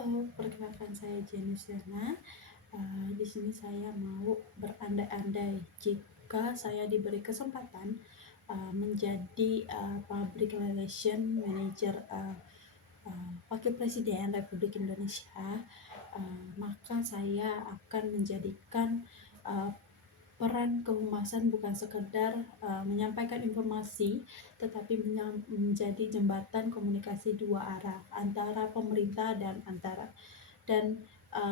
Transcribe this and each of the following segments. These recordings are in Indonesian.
Halo, perkenalkan saya Jenny Sena. Di sini saya mau berandai-andai jika saya diberi kesempatan menjadi Public Relation Manager Wakil Presiden Republik Indonesia, maka saya akan menjadikan uh, peran kehumasan bukan sekedar menyampaikan informasi, tetapi menjadi jembatan komunikasi dua arah antara pemerintah dan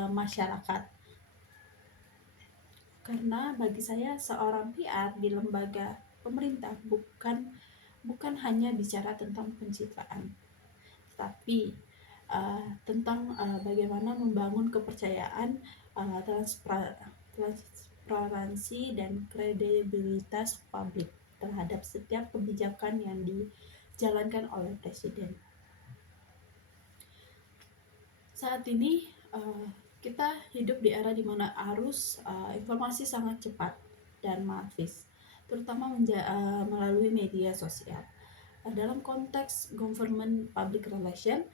masyarakat. Karena bagi saya seorang PR di lembaga pemerintah bukan hanya bicara tentang pencitraan, tapi tentang bagaimana membangun kepercayaan, transparansi dan kredibilitas publik terhadap setiap kebijakan yang dijalankan oleh presiden. Saat ini kita hidup di era di mana arus informasi sangat cepat dan masif, terutama melalui media sosial. Dalam konteks government public relation,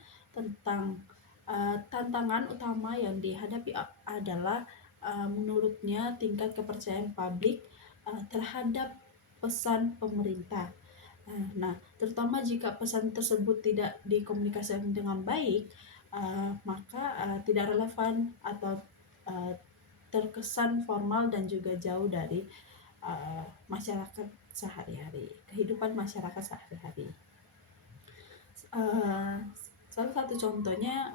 tantangan utama yang dihadapi adalah menurutnya tingkat kepercayaan publik terhadap pesan pemerintah. Nah, terutama jika pesan tersebut tidak dikomunikasikan dengan baik, maka tidak relevan atau uh, terkesan formal dan juga jauh dari masyarakat sehari-hari, kehidupan masyarakat sehari-hari. Salah satu contohnya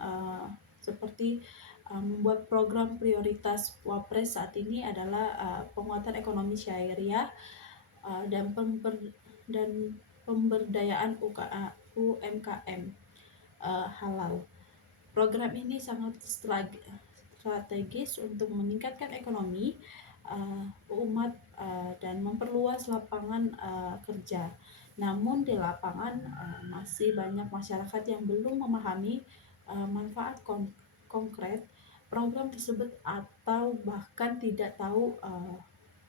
seperti membuat program prioritas Wapres saat ini adalah penguatan ekonomi syariah dan pemberdayaan UMKM halal. Program ini sangat strategis untuk meningkatkan ekonomi umat dan memperluas lapangan kerja. Namun di lapangan masih banyak masyarakat yang belum memahami manfaat konkret program tersebut atau bahkan tidak tahu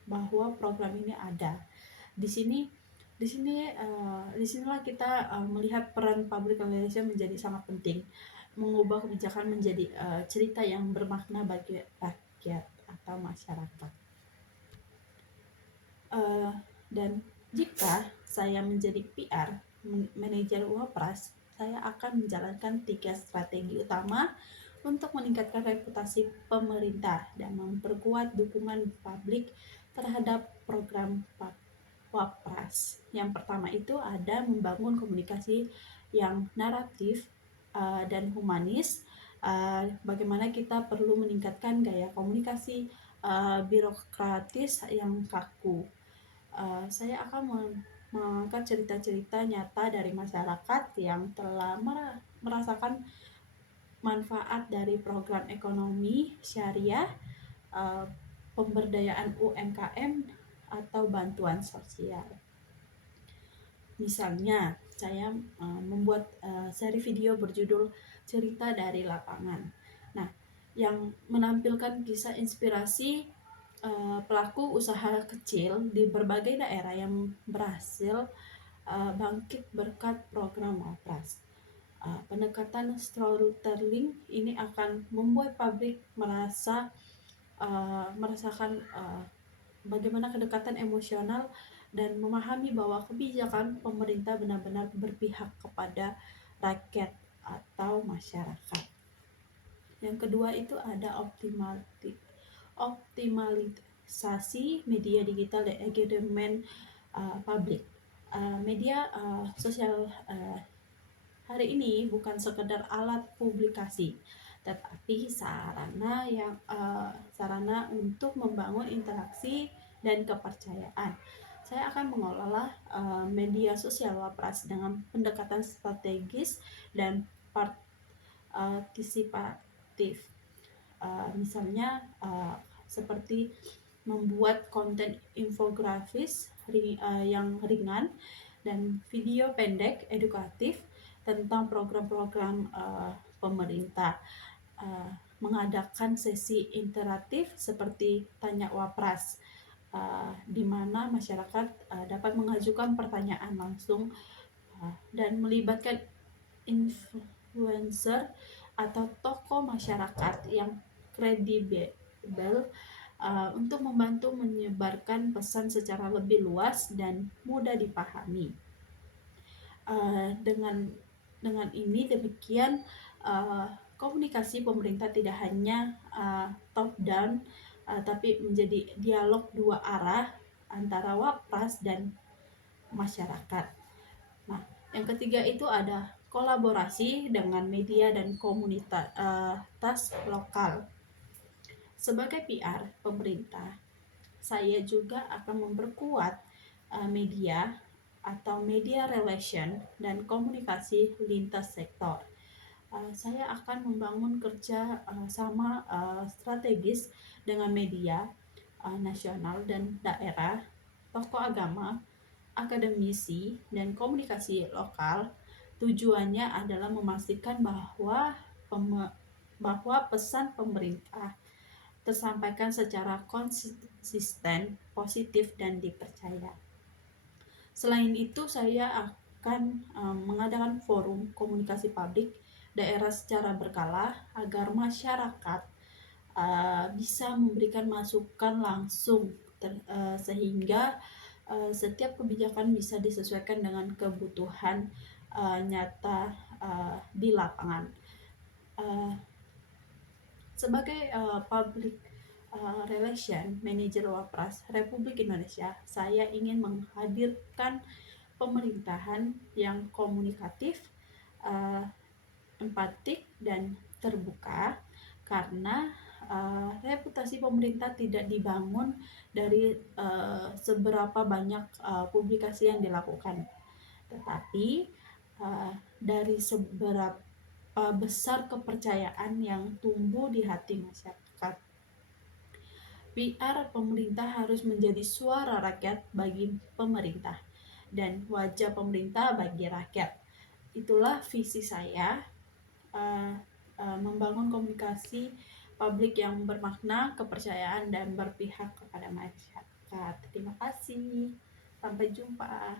bahwa program ini ada. Disinilah kita melihat peran public relation menjadi sangat penting, mengubah kebijakan menjadi cerita yang bermakna bagi rakyat atau masyarakat. Dan jika saya menjadi PR manajer Wapras, saya akan menjalankan 3 strategi utama untuk meningkatkan reputasi pemerintah dan memperkuat dukungan publik terhadap program Wapras. Yang pertama itu ada membangun komunikasi yang naratif dan humanis. Bagaimana kita perlu meningkatkan gaya komunikasi birokratis yang kaku. Saya akan mengangkat cerita-cerita nyata dari masyarakat yang telah merasakan manfaat dari program ekonomi syariah, pemberdayaan UMKM, atau bantuan sosial. Misalnya, saya membuat seri video berjudul Cerita dari Lapangan. Nah, yang menampilkan kisah inspirasi pelaku usaha kecil di berbagai daerah yang berhasil bangkit berkat program Wapras. Pendekatan storytelling ini akan membuat publik merasakan bagaimana kedekatan emosional dan memahami bahwa kebijakan pemerintah benar-benar berpihak kepada rakyat atau masyarakat. Yang kedua itu ada optimalisasi media digital dan engagement publik. Media sosial hari ini bukan sekedar alat publikasi, tetapi sarana untuk membangun interaksi dan kepercayaan. Saya akan mengelola media sosial Wapras dengan pendekatan strategis dan partisipatif. Misalnya seperti membuat konten infografis yang ringan dan video pendek edukatif tentang program-program pemerintah, mengadakan sesi interaktif seperti Tanya Wapras, di mana masyarakat dapat mengajukan pertanyaan langsung dan melibatkan influencer atau tokoh masyarakat yang kredibel untuk membantu menyebarkan pesan secara lebih luas dan mudah dipahami. Dengan ini demikian, komunikasi pemerintah tidak hanya top down, tapi menjadi dialog dua arah antara Wapras dan masyarakat. Nah, yang ketiga itu ada kolaborasi dengan media dan komunitas lokal. Sebagai PR pemerintah, saya juga akan memperkuat media atau media relation dan komunikasi lintas sektor. Saya akan membangun kerja sama strategis dengan media nasional dan daerah, tokoh agama, akademisi, dan komunikasi lokal. Tujuannya adalah memastikan bahwa pesan pemerintah tersampaikan secara konsisten, positif, dan dipercaya. Selain itu, saya akan mengadakan forum komunikasi publik daerah secara berkala agar masyarakat bisa memberikan masukan langsung sehingga setiap kebijakan bisa disesuaikan dengan kebutuhan nyata di lapangan. Sebagai public relation manager Wapras Republik Indonesia, saya ingin menghadirkan pemerintahan yang komunikatif, empatik, dan terbuka, karena reputasi pemerintah tidak dibangun dari seberapa banyak publikasi yang dilakukan, tetapi dari seberapa besar kepercayaan yang tumbuh di hati masyarakat. PR pemerintah harus menjadi suara rakyat bagi pemerintah dan wajah pemerintah bagi rakyat. Itulah visi saya, membangun komunikasi publik yang bermakna, kepercayaan, dan berpihak kepada masyarakat. Terima kasih. Sampai jumpa.